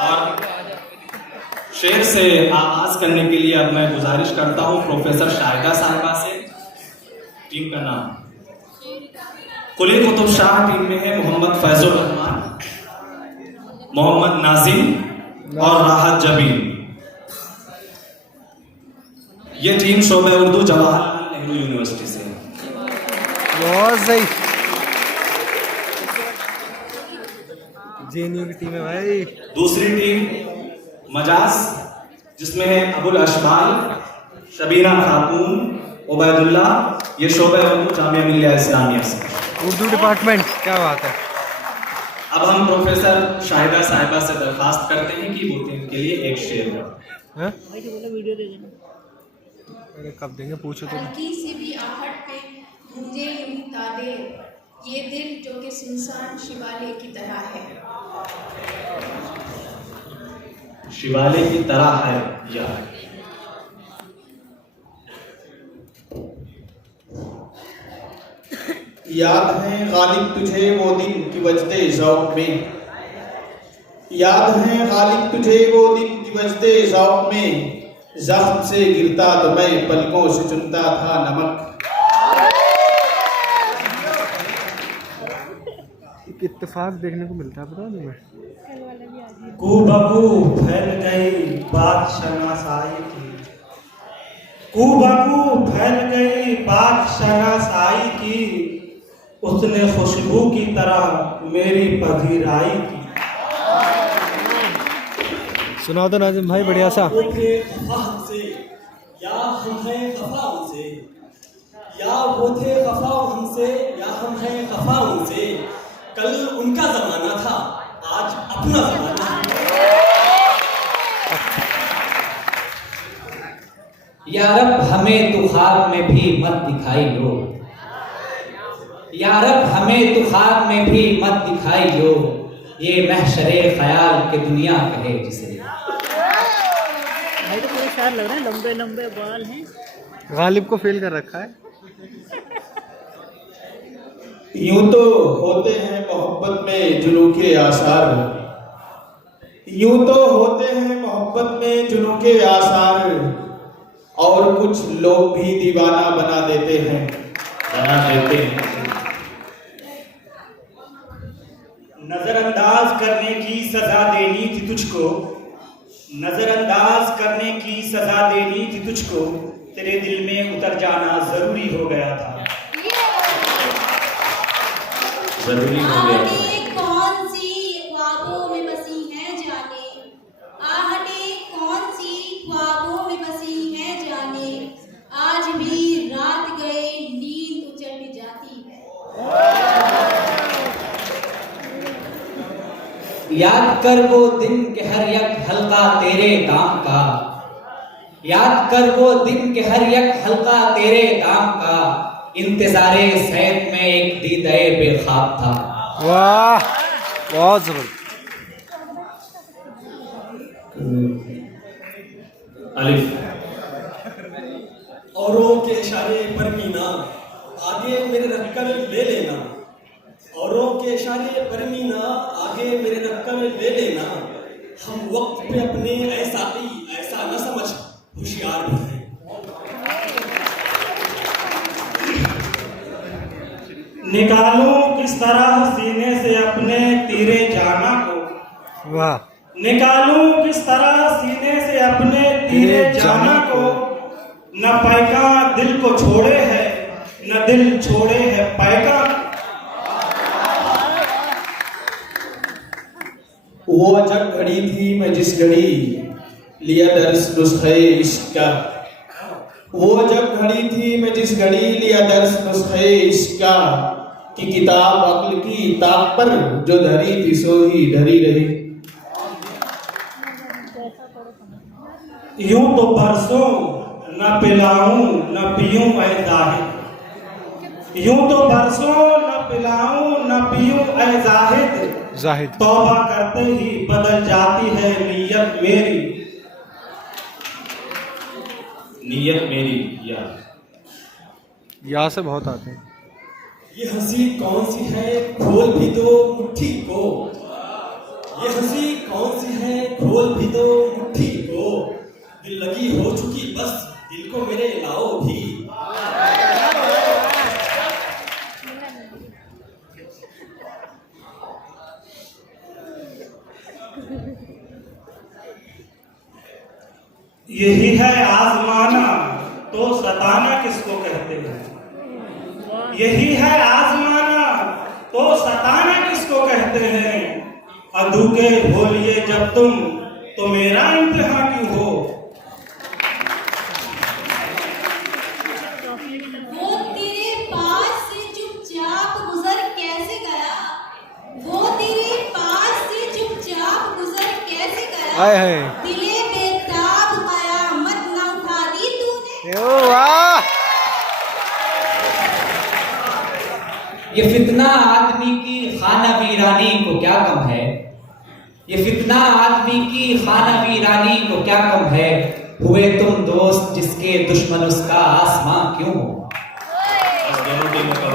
और शेर से आगाज करने के लिए अब मैं गुजारिश करता हूं प्रोफेसर शाहिदा साहिबा से। टीम का नाम कुली कुतुब शाह टीम में है मोहम्मद फैजुर रहमान, मोहम्मद नाजिम और राहत जबीन। ये टीम शोबे उर्दू जवाहरलाल नेहरू यूनिवर्सिटी से है। बहुत सही, जेएनयू की टीम है भाई। दूसरी टीम मजाज, जिसमें है अबुल अशबाल, शबीना खातून, उबैदुल्ला। ये शोबे उर्दू जामिया मिल्लिया इस्लामिया से। उर्दू डिपार्टमेंट, क्या बात है। अब हम प्रोफेसर शाहिदा साहिबा से दरखास्त करते हैं कि वो टीम के लिए एक शेर है। अरे कब देंगे, पूछो तो। हल्की सी भी आहट पे गूंजे यूं तादे, ये दिल जो कि सुनसान शिवाले की तरह है। शिवाले की तरह है यार। याद है गालिब तुझे वो दिन की वजदे ज़ौक़ में, याद है गालिब तुझे वो दिन की वजदे ज़ौक़ में, ज़ख्म से गिरता तो मैं पलकों से चुनता था नमक। एक इत्तेफाक देखने को मिलता है, पता नहीं मैं। कू बकू फैल गई बात शनासाई की, कू बकू फैल गई बात शनासाई की, उसने खुशबू की तरह मेरी पधीराई की। सुनाओ तो नाजिम भाई, बढ़िया सा। वो थे खफा हमसे या हम हैं खफा उनसे, या वो थे खफा हमसे या हम हैं खफा उनसे। कल उनका जमाना था, आज अपना जमाना है। या रब हमें तू ख्वाब में भी मत दिखाई लो, या रब हमें तू ख्वाब में भी मत दिखाई लो, ये महशरे ख्याल के दुनिया कहे जिसे। भाई तो पूरे शायर लग रहे हैं, लंबे लंबे बाल हैं। गालिब को फेल कर रखा है। यूं तो होते हैं मोहब्बत में जुनू के आसार, यूं तो होते हैं मोहब्बत में जुनू के आसार, और कुछ लोग भी दीवाना बना देते हैं। नजरअंदाज करने की सजा देनी थी तुझको, नजरअंदाज करने की सजा देनी थी तुझको, तेरे दिल में उतर जाना जरूरी हो गया था। जरूरी हो गया था। आहटें कौन सी ख्वाबों में बसी हैं जाने, आहटें कौन सी ख्वाबों में बसी हैं जाने, आज भी रात गए नींद उचट जाती है। याद कर वो दिन के हर यक हल्का तेरे दाम का, याद कर वो दिन के हर यक हल्का तेरे दाम का, इंतजारे सैद में एक दीदे बेख्वाब था। वाह, बहुत जबरदस्त। अलिफ। औरों के इशारे पर मीना आगे मेरे रखकर ले लेना, औरों के इशारे पर मीना आगे मेरे रखकर ले लेना। हम वक्त पे अपने ऐसा न समझ होशियार भी हैं। निकालूं किस तरह सीने से अपने तीरे जाना को, वाह। निकालूं किस तरह सीने से अपने तीरे जाना को, न पैका दिल को छोड़े है न दिल छोड़े है पैका। वो जब घड़ी थी मैं जिस घड़ी लिया दर्स नुस्खे इश्क का, वो जब घड़ी थी मैं जिस घड़ी लिया दर्स नुस्खे इश्क का, कि किताब अक्ल की ताक पर जो धरी थी सो ही धरी रही। यूं तो बरसों न पिलाऊं न पीऊं ऐ जाहिद, यूं तो बरसों न पिलाऊं न पीऊं ऐ जाहिद, जाहिद। तौबा करते ही बदल जाती है नीयत मेरी, नीयत मेरी या से बहुत आते हैं। ये हंसी कौन सी है खोल भी दो मुट्ठी को, ये हंसी कौन सी है, खोल भी दो मुट्ठी को, दिल लगी हो चुकी, बस दिल को मेरे लाओ भी। यही है आजमाना तो सताना किसको कहते हैं, यही है आजमाना तो सताना किसको कहते हैं, अधूके भोलिए जब तुम तो मेरा इम्तिहान क्यों हो। वो तेरे पास से चुपचाप गुजर कैसे गया, वो तेरे पास से चुपचाप गुजर कैसे गया, हाय हाय दिले बेताब कयामत ना उठा दी तूने। ओ वाह ये फितना आदमी की खाना वीरानी को क्या कम है, ये फितना आदमी की खाना वीरानी को क्या कम है, हुए तुम दोस्त जिसके दुश्मन उसका आसमां क्यों हो। दोनों टीमों का